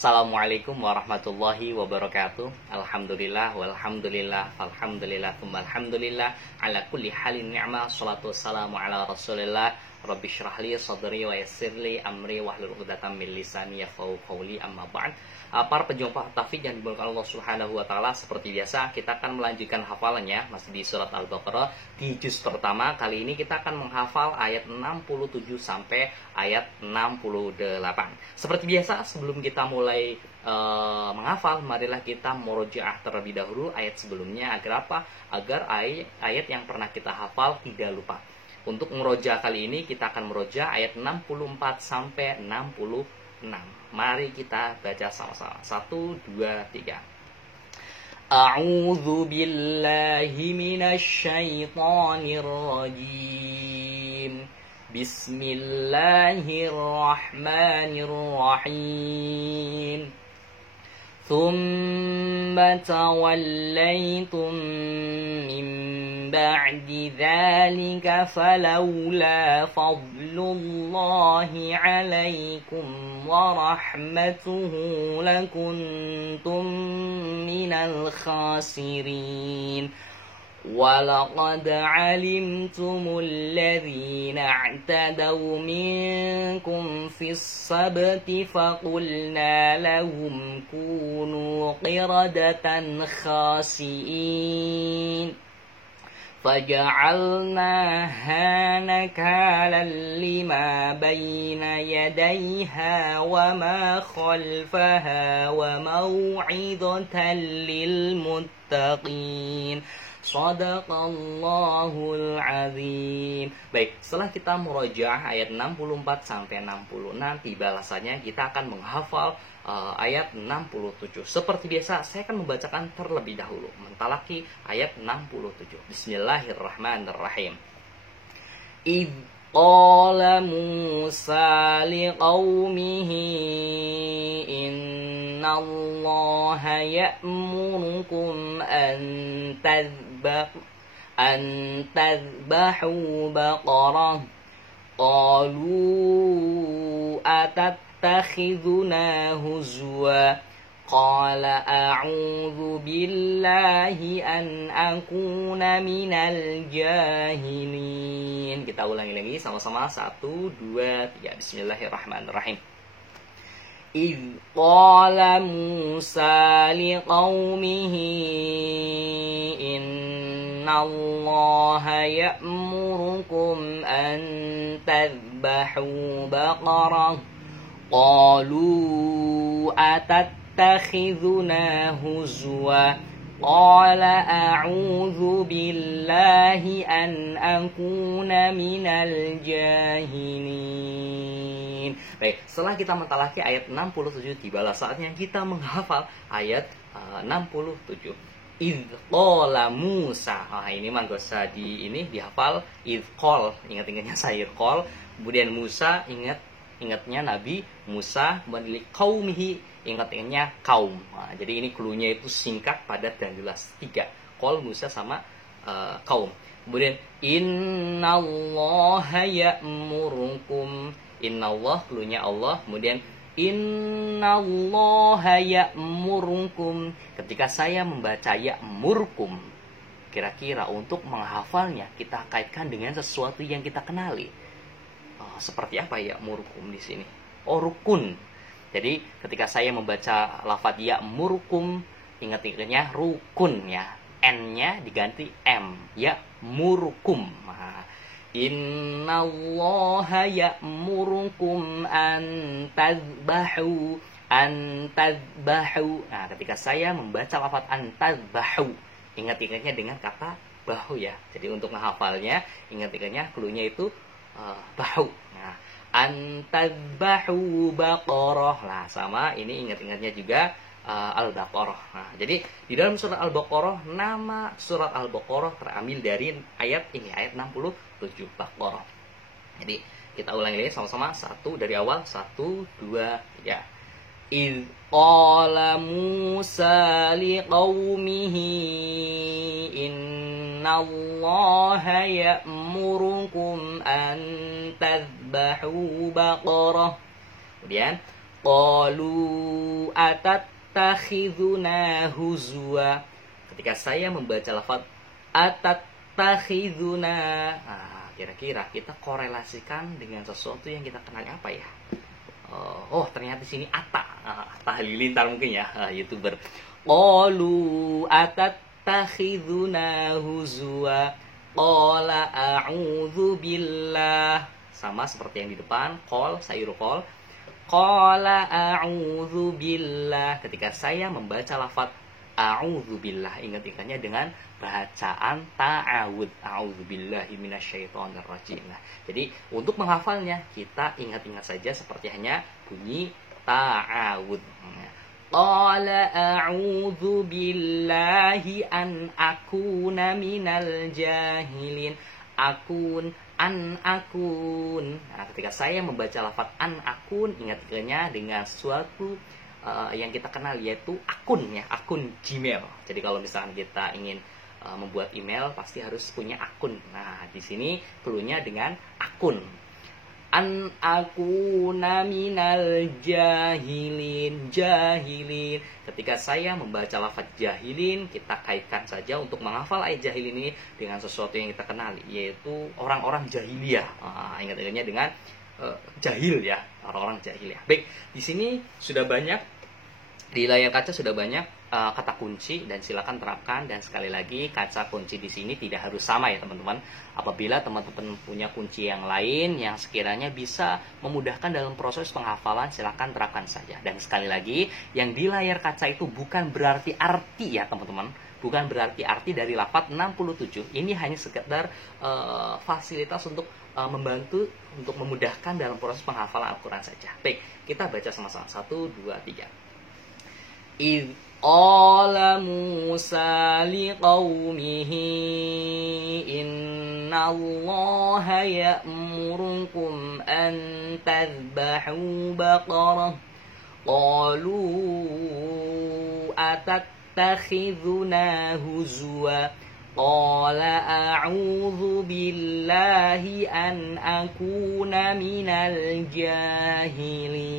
Assalamualaikum warahmatullahi wabarakatuh. Alhamdulillah walhamdulillah falhamdulillah tsumma alhamdulillah ala kulli halin ni'mah. Shalatu wassalamu ala Rasulillah. Rabbi shrah li sadri wa yassir li amri wahlul 'uqdatam min lisani yafqahu qawli. Amma ba'd. Para penjumpa tahfidz yang dimuliakan Allah Subhanahu wa taala, seperti biasa kita akan melanjutkan hafalannya masih di surat Al-Baqarah di juz pertama. Kali ini kita akan menghafal ayat 67 sampai ayat 68. Seperti biasa, sebelum kita mulai menghafal, marilah kita murojaah terlebih dahulu ayat sebelumnya agar apa? Agar ayat yang pernah kita hafal tidak lupa. Untuk murojaah kali ini kita akan murojaah ayat 64 sampai 66. Mari kita baca sama-sama. 1, 2, 3. A'udzu billahi minasy syaithanir rajim. Bismillahirrahmanirrahim. ثم توليتم من بعد ذلك فلولا فضل الله عليكم ورحمته لكنتم من الخاسرين وَلَقَدْ عَلِمْتُمُ الَّذِينَ اعْتَدَوْا مِنكُمْ فِي السَّبْتِ فَقُلْنَا لَهُمْ كُونُوا قِرَدَةً خَاسِئِينَ فَجَعَلْنَاهَا نَكَالًا لِمَا بَيْنَ يَدَيْهَا وَمَا خَلْفَهَا وَمَوْعِظَةً لِلْمُتَّقِينَ. Shadaqallahul azim. Baik, setelah kita murojaah ayat 64 sampai 66, tiba masanya kita akan menghafal ayat 67. Seperti biasa, saya akan membacakan terlebih dahulu mentalaki ayat 67. Bismillahirrahmanirrahim. Idz qala Musa liqaumihi innallaha ya'murukum an tadhbahu baqarah qalu atattakhidhuna huzwa qala a'udzu billahi an akuna minal jahilin. Kita ulangi lagi sama-sama. 1, 2, 3. Bismillahirrahmanirrahim. إذ قال موسى لقومه إن الله يأمركم أن تذبحوا بقرة قالوا أتتخذنا هزوا قال أعوذ بالله أن أكون من الجاهلين. Baik, setelah kita mentalaki ayat 67, tibalah saatnya kita menghafal ayat 67. Idz qala Musa. Ini mah gak usah dihafal. Idz qol, ingat-ingatnya saya qol. Kemudian Musa, ingatnya Nabi Musa. Kemudian qaumihi, ingat-ingatnya kaum. Jadi ini cluenya itu singkat, padat dan jelas. 3. Qol, Musa sama kaum. Kemudian innallaha ya'murukum. Innallah, cluenya Allah. Kemudian innallaha ya'murukum. Ketika saya membaca ya'murkum, kira-kira untuk menghafalnya kita kaitkan dengan sesuatu yang kita kenali. Seperti apa ya'murukum di sini? Rukun. Jadi ketika saya membaca lafadz ya'murukum, ingat-ingatnya rukun ya. N-nya diganti M. Ya'murukum. Innallaha ya'murukum an tadhbahu. Nah, ketika saya membaca lafaz an tadhbahu, ingat-ingatnya dengan kata bahu ya. Jadi untuk menghafalnya, ingat-ingatnya cluenya itu bahu. Nah, an tadhbahu baqarah. Nah, sama ini ingat-ingatnya juga Al-Baqarah. Nah, jadi di dalam surat Al-Baqarah, nama surat Al-Baqarah terambil dari ayat ini, ayat 67 Baqarah. Jadi kita ulangi lagi sama-sama. 1 dari awal. 1, 2, 3. Idz qala Musa liqaumihi innallaha ya'murukum an tadhbahu baqarah. Kemudian Qalu atattakhiduna huzwa. Ketika saya membaca lafaz atattakhiduna, kira-kira kita korelasikan dengan sesuatu yang kita kenal apa ya? Oh, ternyata di sini Atta Halilintar mungkin ya, YouTuber. Qalu atattakhiduna huzwa qala a'udzu billah. Sama seperti yang di depan, sayru qol. Qala a'udzu billah. Ketika saya membaca lafaz a'udzu billah, ingat-ingatnya dengan bacaan ta'awud. A'udzu billahi minasyaitonir rajim. Nah, jadi untuk menghafalnya kita ingat-ingat saja seperti hanya bunyi ta'awud. Qala a'udzu billahi an akuna minal jahilin. Akun. Nah, ketika saya membaca lafaz an akun, ingat-ingatnya dengan sesuatu yang kita kenal, yaitu akun Gmail. Jadi kalau misalkan kita ingin membuat email, pasti harus punya akun. Nah, di sini cluenya dengan akun. An akuna minal jahilin. Ketika saya membaca lafaz jahilin, kita kaitkan saja untuk menghafal ayat jahilin ini dengan sesuatu yang kita kenali, yaitu orang-orang jahiliyah. Ingat-ingatnya dengan jahil ya, orang-orang jahiliyah. Baik, di sini sudah banyak, di layar kaca sudah banyak kata kunci, dan silakan terapkan. Dan sekali lagi, kaca kunci di sini tidak harus sama ya teman-teman. Apabila teman-teman punya kunci yang lain yang sekiranya bisa memudahkan dalam proses penghafalan, silakan terapkan saja. Dan sekali lagi, yang di layar kaca itu bukan berarti arti ya teman-teman. Bukan berarti arti dari lafaz 67. Ini hanya sekedar fasilitas untuk membantu untuk memudahkan dalam proses penghafalan Al-Quran saja. Baik, kita baca sama-sama. 1, 2, 3. إذ قال موسى لقومه إن الله يأمركم أن تذبحوا بقرة قالوا أتتخذنا هزوا قال أعوذ بالله أن أكون من الجاهلين.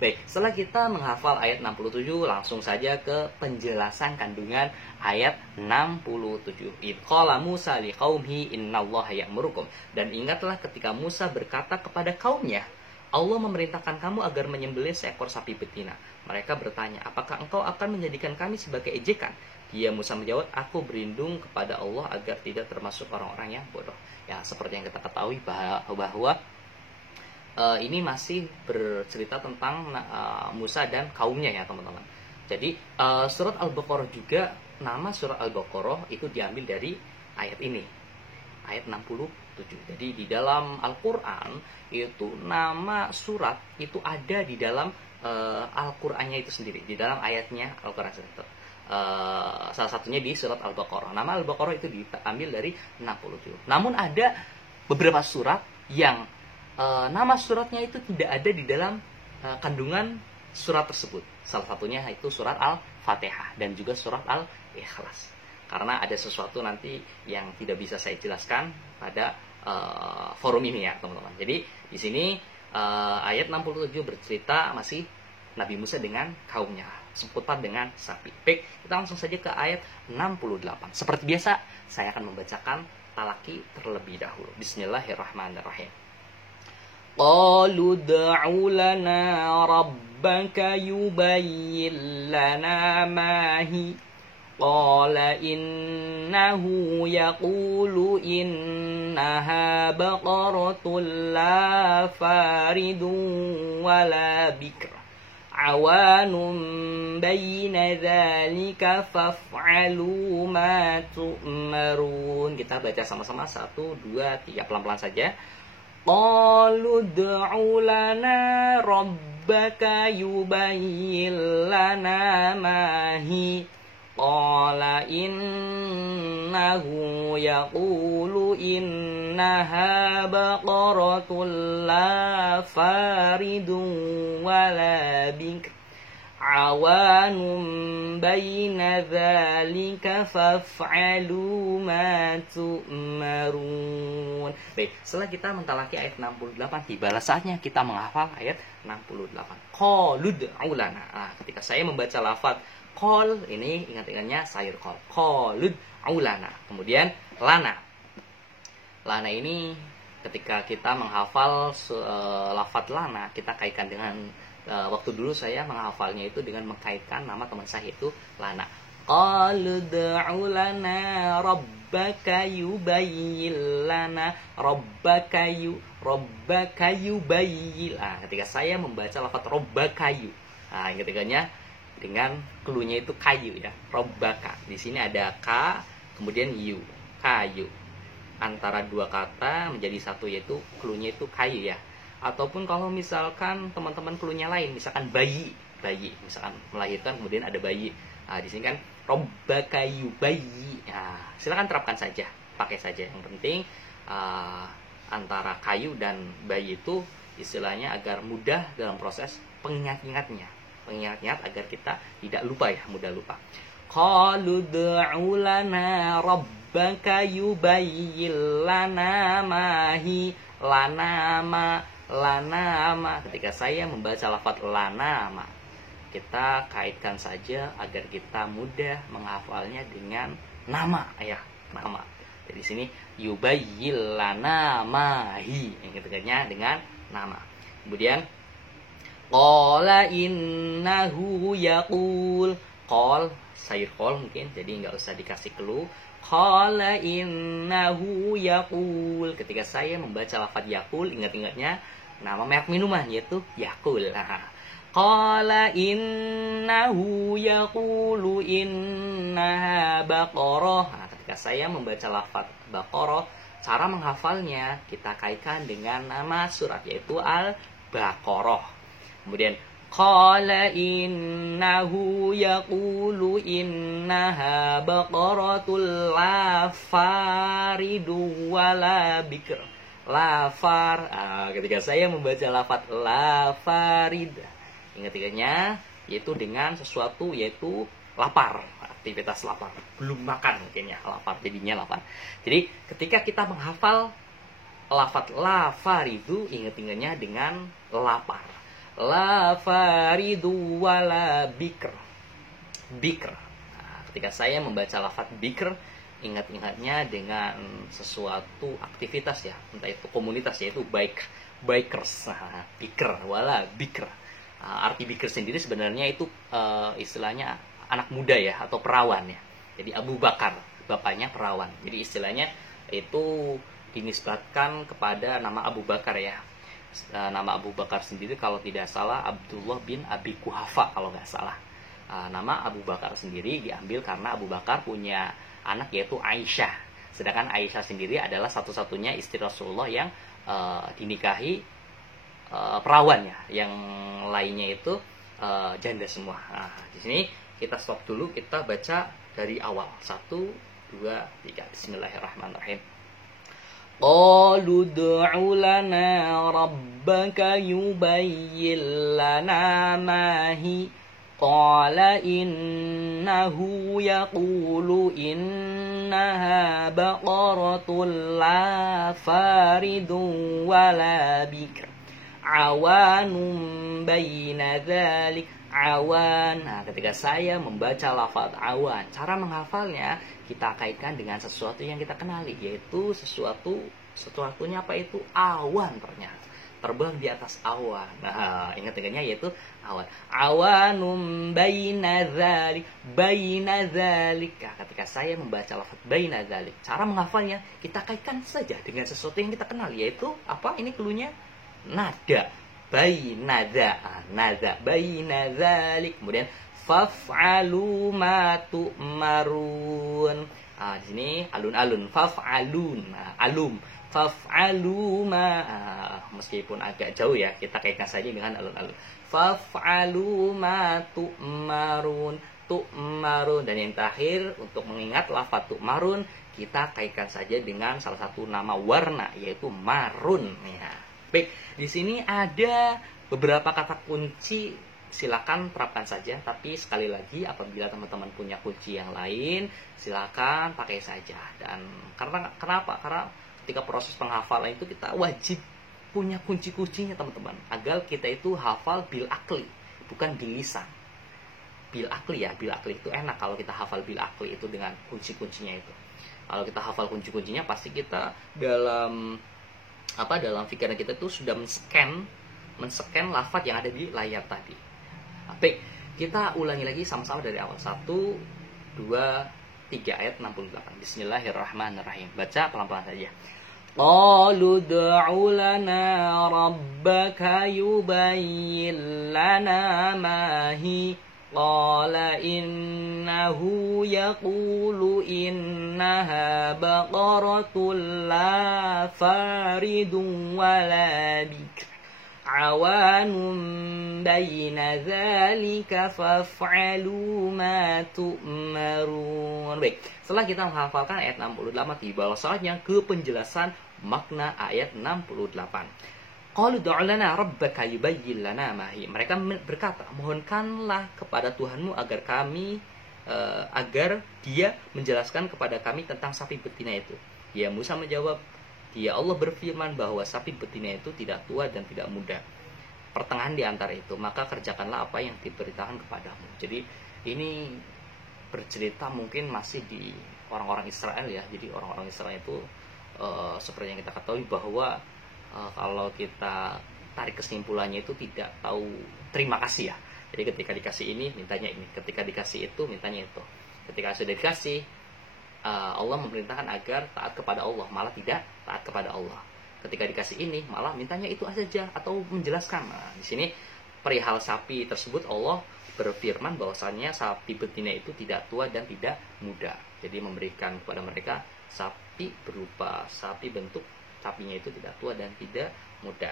Baik, setelah kita menghafal ayat 67, langsung saja ke penjelasan kandungan ayat 67. Idh qala Musa liqaumihi innallaha ya'murukum. Dan ingatlah ketika Musa berkata kepada kaumnya, Allah memerintahkan kamu agar menyembelih seekor sapi betina. Mereka bertanya, apakah engkau akan menjadikan kami sebagai ejekan? Dia Musa menjawab, aku berlindung kepada Allah agar tidak termasuk orang-orang yang bodoh. Ya, seperti yang kita ketahui bahwa ini masih bercerita tentang Musa dan kaumnya ya teman-teman. Jadi surat Al-Baqarah juga, nama surat Al-Baqarah itu diambil dari ayat ini, ayat 67. Jadi di dalam Al-Quran itu nama surat itu ada di dalam Al-Qurannya itu sendiri, di dalam ayatnya Al-Quran itu. Salah satunya di surat Al-Baqarah. Nama Al-Baqarah itu diambil dari 67. Namun ada beberapa surat yang nama suratnya itu tidak ada di dalam kandungan surat tersebut. Salah satunya itu surat Al-Fatihah dan juga surat Al-Ikhlas. Karena ada sesuatu nanti yang tidak bisa saya jelaskan pada forum ini ya teman-teman. Jadi di sini ayat 67 bercerita masih Nabi Musa dengan kaumnya seputar dengan sapi. Baik, kita langsung saja ke ayat 68. Seperti biasa, saya akan membacakan talaki terlebih dahulu. Bismillahirrahmanirrahim. Qalu da'u lana rabbaka yubayyin lana ma hi. Qala innahu yaqulu innaha baqaratun la faridun wala bikra awanum bayna dzalika faf'alu ma tu'marun. Kita baca sama-sama 1, 2, 3 pelan-pelan saja. Qalu ud'u lana rabbaka yubayyin lana ma hi. Qala innahu yaqulu innaha baqaratun la faridun wala bikr awanum baina dzalika faf'alu ma tu'marun. Baik, setelah kita mentalaki ayat 68, tibalah saatnya kita menghafal ayat 68. Qalud aulana. Nah, ketika saya membaca lafaz qal, ini ingat-ingatnya sayur qal. Qalud aulana. Kemudian lana. Lana ini ketika kita menghafal lafaz lana, kita kaitkan dengan waktu dulu saya menghafalnya itu dengan mengkaitkan nama teman saya itu Lana. Qalu da'u lana rabbaka yubayyin lana rabbaka yubayyin. Ketika saya membaca lafaz rabbaka yu. Ketikanya dengan klunya itu kayu ya. Rabbaka. Di sini ada ka, kemudian yu, kayu. Antara dua kata menjadi satu, yaitu klunya itu kayu ya. Ataupun kalau misalkan teman-teman klunya lain, misalkan bayi, misalkan melahirkan kemudian ada bayi. Nah, di sini kan robbaka yubayyi. Nah, silakan terapkan saja, pakai saja. Yang penting antara kayu dan bayi itu istilahnya agar mudah dalam proses pengingat-ingatnya. Pengingat-ingat agar kita tidak lupa ya, mudah lupa. Qalu du'u lana rabbaka yubayyin lana mahi lanama. Ketika saya membaca lafaz lanama, kita kaitkan saja agar kita mudah menghafalnya dengan nama ya, nama. Jadi sini yubayyin lana mahi, yang ketiganya dengan nama. Kemudian qala innahu yaqul. Qal, sayur qal mungkin, jadi nggak usah dikasih clue. Qala innahu yaqul. Ketika saya membaca lafaz yaqul, ingat-ingatnya nama merek minuman yaitu Yakult. Qala innahu yaqulu innaha baqarah. Ketika saya membaca lafaz baqarah, cara menghafalnya kita kaitkan dengan nama surat yaitu Al-Baqarah. Kemudian qala innahu yaqulu innaha baqaratul la faridu wala bikr. Lafar. Ketika saya membaca lafaz la farid, ingat-ingatnya yaitu dengan sesuatu yaitu lapar, aktivitas lapar, belum makan mungkin ya, lapar jadinya lapar. Jadi ketika kita menghafal lafaz la faridu, ingat-ingatnya dengan lapar. La faridu wala bikr. Ketika saya membaca lafaz bikr, ingat-ingatnya dengan sesuatu aktivitas ya, entah itu komunitas yaitu bikers. Bikr wala bikr. Arti bikr sendiri sebenarnya itu istilahnya anak muda ya, atau perawan ya. Jadi Abu Bakar, bapaknya perawan. Jadi istilahnya itu dinisbatkan kepada nama Abu Bakar ya. Nama Abu Bakar sendiri kalau tidak salah Abdullah bin Abi Kuhafa kalau nggak salah. Nama Abu Bakar sendiri diambil karena Abu Bakar punya anak yaitu Aisyah. Sedangkan Aisyah sendiri adalah satu-satunya istri Rasulullah yang dinikahi perawan ya. Yang lainnya itu janda semua. Di sini kita stop dulu, kita baca dari awal. 1, 2, 3. Bismillahirrahmanirrahim. Qalu du'u lana rabbaka yubayyin lana ma hi. Qala innahu yaqulu innaha baqaratul la faridun wala bikr. Awanum baina dzalik. Awan. Ketika saya membaca lafaz awan, cara menghafalnya kita kaitkan dengan sesuatu yang kita kenali, yaitu sesuatunya apa itu? Awan ternyata. Terbang di atas awan. Ingat-ingatnya yaitu awan. Awanum baina dzalik. Ketika saya membaca lafaz baina dzalik, cara menghafalnya kita kaitkan saja dengan sesuatu yang kita kenal, yaitu apa? Ini cluenya nada. Nada baina dzalik. Kemudian faf'alu ma tu'marun. Di sini alun-alun, faf'alun, alum, faf'alu ma, meskipun agak jauh ya, kita kaitkan saja dengan alun-alun. Faf'alu ma tu'marun, dan yang terakhir untuk mengingat lafaz tu'marun kita kaitkan saja dengan salah satu nama warna yaitu marun ya. Baik, di sini ada beberapa kata kunci silakan terapkan saja, tapi sekali lagi apabila teman-teman punya kunci yang lain, silakan pakai saja. Dan kenapa? Karena ketika proses penghafalan itu kita wajib punya kunci-kuncinya teman-teman, agar kita itu hafal bil akli, bukan bil lisan. Bil akli ya, bil akli itu enak kalau kita hafal bil akli itu dengan kunci-kuncinya itu. Kalau kita hafal kunci-kuncinya, pasti kita dalam pikiran kita itu sudah men-scan lafaz yang ada di layar tadi. Baik, kita ulangi lagi sama-sama dari awal. 1, 2, 3 ayat 68. Bismillahirrahmanirrahim. Baca pelan-pelan saja. Qalu ud'u lana rabbaka yubayyin lana ma hi. Qala innahu yaqulu innaha baqaratul la faridun wala bikr awanun baina dzalika faf'alu ma tu'marun. Baik, setelah kita menghafalkan ayat 68, tiba saatnya ke penjelasan makna ayat 68. Qalu ud'u lana rabbaka yubayyin lana ma hi. Mereka berkata, mohonkanlah kepada Tuhanmu agar dia menjelaskan kepada kami tentang sapi betina itu. Ya Musa menjawab, ya Allah berfirman bahwa sapi betina itu tidak tua dan tidak muda, pertengahan di antara itu, maka kerjakanlah apa yang diberitakan kepadamu. Jadi ini bercerita mungkin masih di orang-orang Israel ya. Jadi orang-orang Israel itu seperti yang kita ketahui bahwa kalau kita tarik kesimpulannya itu tidak tahu terima kasih ya. Jadi ketika dikasih ini mintanya ini, ketika dikasih itu mintanya itu. Ketika sudah dikasih, Allah memerintahkan agar taat kepada Allah, malah tidak taat kepada Allah. Ketika dikasih ini, malah mintanya itu saja atau menjelaskan. Nah, di sini perihal sapi tersebut Allah berfirman bahwasannya sapi betina itu tidak tua dan tidak muda. Jadi memberikan kepada mereka sapi berupa sapi bentuk sapinya itu tidak tua dan tidak muda.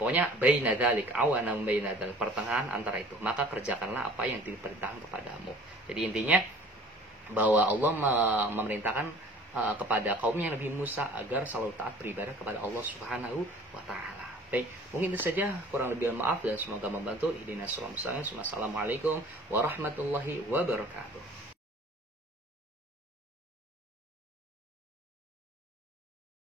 Pokoknya baina dzalik awanam baina dzalik, pertengahan antara itu, maka kerjakanlah apa yang diperintahkan kepadamu. Jadi intinya bahwa Allah memerintahkan kepada kaumnya Nabi Musa agar selalu taat beribadah kepada Allah Subhanahu wa taala. Baik, mungkin itu saja, kurang lebih maaf dan semoga membantu. Ihdinas shiratal mustaqim. Wassalamualaikum warahmatullahi wabarakatuh.